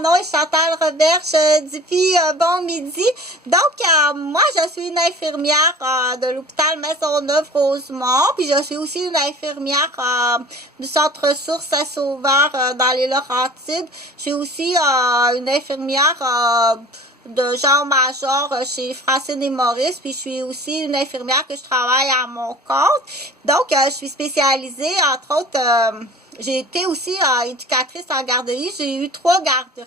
mon nom est Chantal Roberge Dupuis. Bon midi. Donc, moi, je suis une infirmière de l'hôpital Maisonneuve-Rosemont. Puis, je suis aussi une infirmière du centre ressources à Sauveur dans les Laurentides. Je suis aussi une infirmière de genre major chez Francine et Maurice, puis je suis aussi une infirmière que je travaille à mon compte. Donc, je suis spécialisée, entre autres, j'ai été aussi éducatrice en garderie. J'ai eu 3 garderies.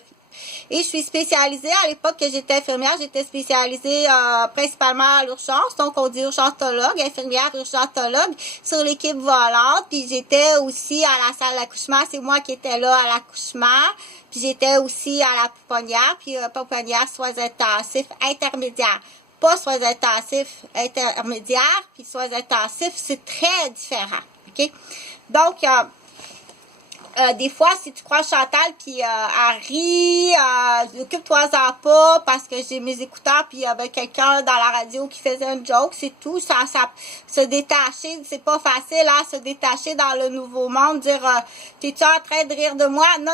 Et je suis spécialisée, à l'époque que j'étais infirmière, j'étais spécialisée principalement à l'urgence. Donc, on dit urgentologue, infirmière urgentologue sur l'équipe volante. Puis, j'étais aussi à la salle d'accouchement. C'est moi qui étais là à l'accouchement. Puis, j'étais aussi à la pouponnière. Puis, pouponnière, soins intensifs intermédiaires. Pas soins intensifs intermédiaires. Puis, soins intensifs, c'est très différent. OK? Donc, des fois, si tu crois Chantal, puis elle rit, occupe-toi-en pas parce que j'ai mes écouteurs, puis il y avait quelqu'un dans la radio qui faisait un joke, c'est tout. Ça, se détacher, c'est pas facile, hein, se détacher dans le nouveau monde, dire t'es-tu en train de rire de moi? Non,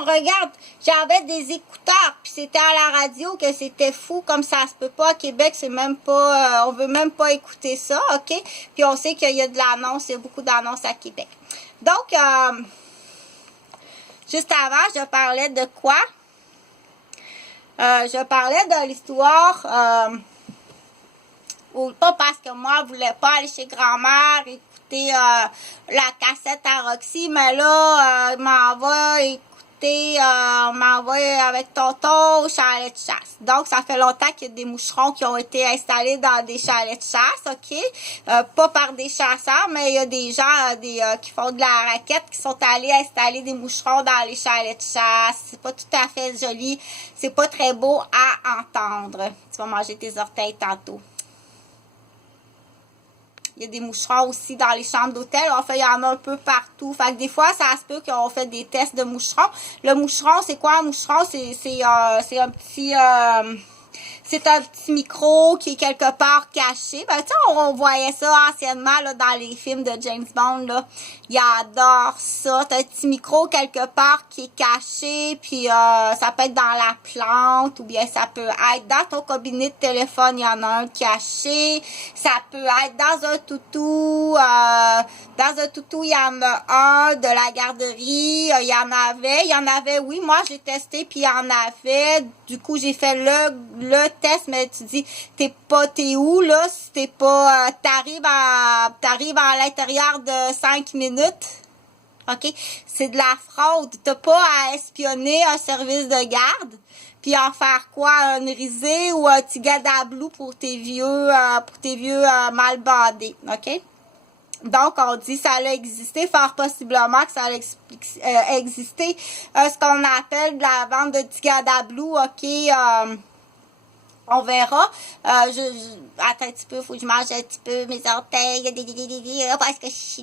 regarde, j'avais des écouteurs, puis c'était à la radio que c'était fou, comme ça se peut pas. À Québec, c'est même pas, on veut même pas écouter ça, OK? Puis on sait qu'il y a de l'annonce, il y a beaucoup d'annonces à Québec. Donc, juste avant, je parlais de quoi? Je parlais de l'histoire, pas parce que moi, je voulais pas aller chez grand-mère écouter la cassette à Roxy, mais là, m'en va avec tonton au chalet de chasse. Donc, ça fait longtemps qu'il y a des moucherons qui ont été installés dans des chalets de chasse, OK? Pas par des chasseurs, mais il y a des gens qui font de la raquette qui sont allés installer des moucherons dans les chalets de chasse. C'est pas tout à fait joli. C'est pas très beau à entendre. Tu vas manger tes orteils tantôt. Il y a des moucherons aussi dans les chambres d'hôtel. En fait, il y en a un peu partout. Fait que des fois, ça se peut qu'on fait des tests de moucherons. Le moucheron, c'est quoi un moucheron? C'est un petit... c'est un petit micro qui est quelque part caché. Ben, tu sais, on voyait ça anciennement là, dans les films de James Bond. Là. Il adore ça. T'as un petit micro quelque part qui est caché. Puis ça peut être dans la plante ou bien ça peut être dans ton cabinet de téléphone. Il y en a un caché. Ça peut être dans un toutou. Dans un toutou, il y en a un de la garderie. Il y en avait, oui. Moi, j'ai testé puis il y en avait. Du coup, j'ai fait le test, mais tu dis, t'es où, là, si t'es pas, t'arrives à l'intérieur de 5 minutes, OK? C'est de la fraude. T'as pas à espionner un service de garde, puis en faire quoi, un risé ou un petit gadablou pour tes vieux mal bandés, OK? Donc, on dit ça allait exister, fort possiblement que ça allait exister ce qu'on appelle de la vente de petits gadablou, OK? On verra. Attends un petit peu, faut que je mange un petit peu mes orteils. Parce que je suis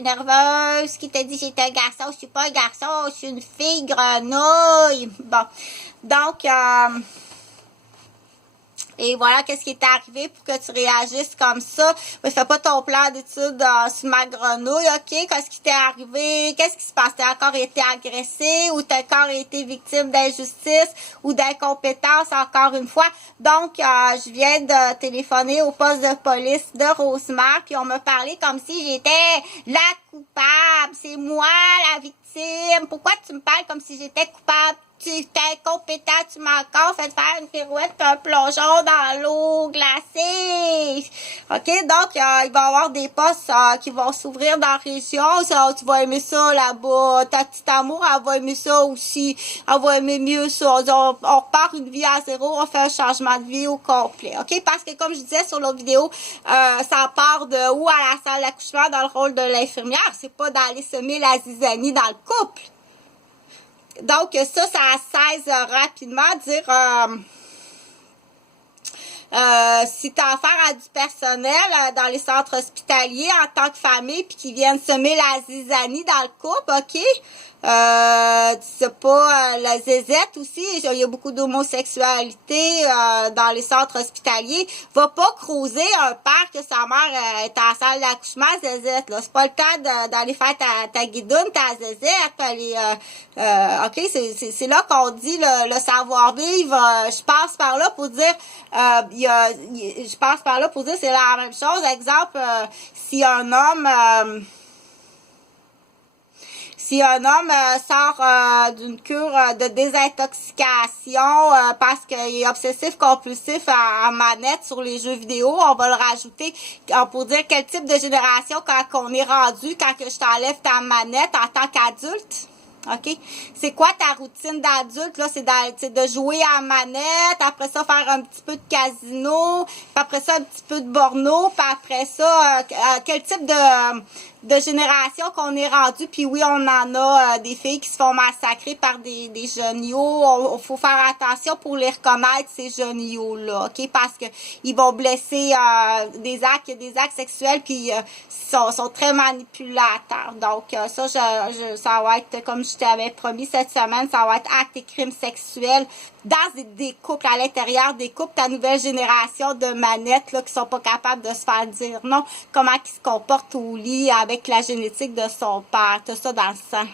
nerveuse. Qui t'a dit que j'étais un garçon? Je suis pas un garçon, je suis une fille grenouille. Bon. Donc, et voilà, qu'est-ce qui est arrivé pour que tu réagisses comme ça. Mais fais pas ton plan d'études sur ma grenouille, OK? Qu'est-ce qui t'est arrivé? Qu'est-ce qui se passe? T'as encore été agressé ou t'as encore été victime d'injustice ou d'incompétence encore une fois? Donc, je viens de téléphoner au poste de police de Rosemère, puis on m'a parlé comme si j'étais la coupable. C'est moi la victime. Pourquoi tu me parles comme si j'étais coupable? Tu es incompétent, tu m'as encore fait faire une pirouette et un plongeon dans l'eau glacée. OK? Donc, il va y avoir des postes qui vont s'ouvrir dans la région. Ça, tu vas aimer ça là-bas. Ta petite amour, elle va aimer ça aussi. Elle va aimer mieux ça. On repart une vie à zéro. On fait un changement de vie au complet. OK? Parce que, comme je disais sur l'autre vidéo, ça part de où à la salle d'accouchement dans le rôle de l'infirmière. C'est pas d'aller semer la zizanie dans le couple. Donc, ça cesse rapidement. Dire, si tu as affaire à du personnel dans les centres hospitaliers en tant que famille, puis qui viennent semer la zizanie dans le couple, OK? Tu sais pas, la zézette aussi, il y a beaucoup d'homosexualité dans les centres hospitaliers. Va pas creuser un père que sa mère est en salle d'accouchement, zézette, là. C'est pas le temps d'aller faire ta guidoune, ta zézette, aller, ok, c'est là qu'on dit le savoir-vivre. Je passe par là pour dire, je passe par là pour dire c'est la même chose. Exemple, si un homme sort d'une cure de désintoxication parce qu'il est obsessif compulsif à manette sur les jeux vidéo, on va le rajouter pour dire quel type de génération quand on est rendu, quand que je t'enlève ta manette en tant qu'adulte. OK? C'est quoi ta routine d'adulte? Là, c'est de jouer à manette, après ça, faire un petit peu de casino, puis après ça, un petit peu de borno, puis après ça, quel type de génération qu'on est rendu, puis oui, on en a des filles qui se font massacrer par des geniots. Il faut faire attention pour les reconnaître, ces geniots-là, OK? Parce que ils vont blesser des actes sexuels, puis sont très manipulateurs. Donc, ça, ça va être, comme je t'avais promis cette semaine, ça va être actes et crimes sexuels dans des couples, à l'intérieur des couples, ta nouvelle génération de manettes là, qui sont pas capables de se faire dire non, comment ils se comportent au lit avec la génétique de son père, tout ça dans le sang.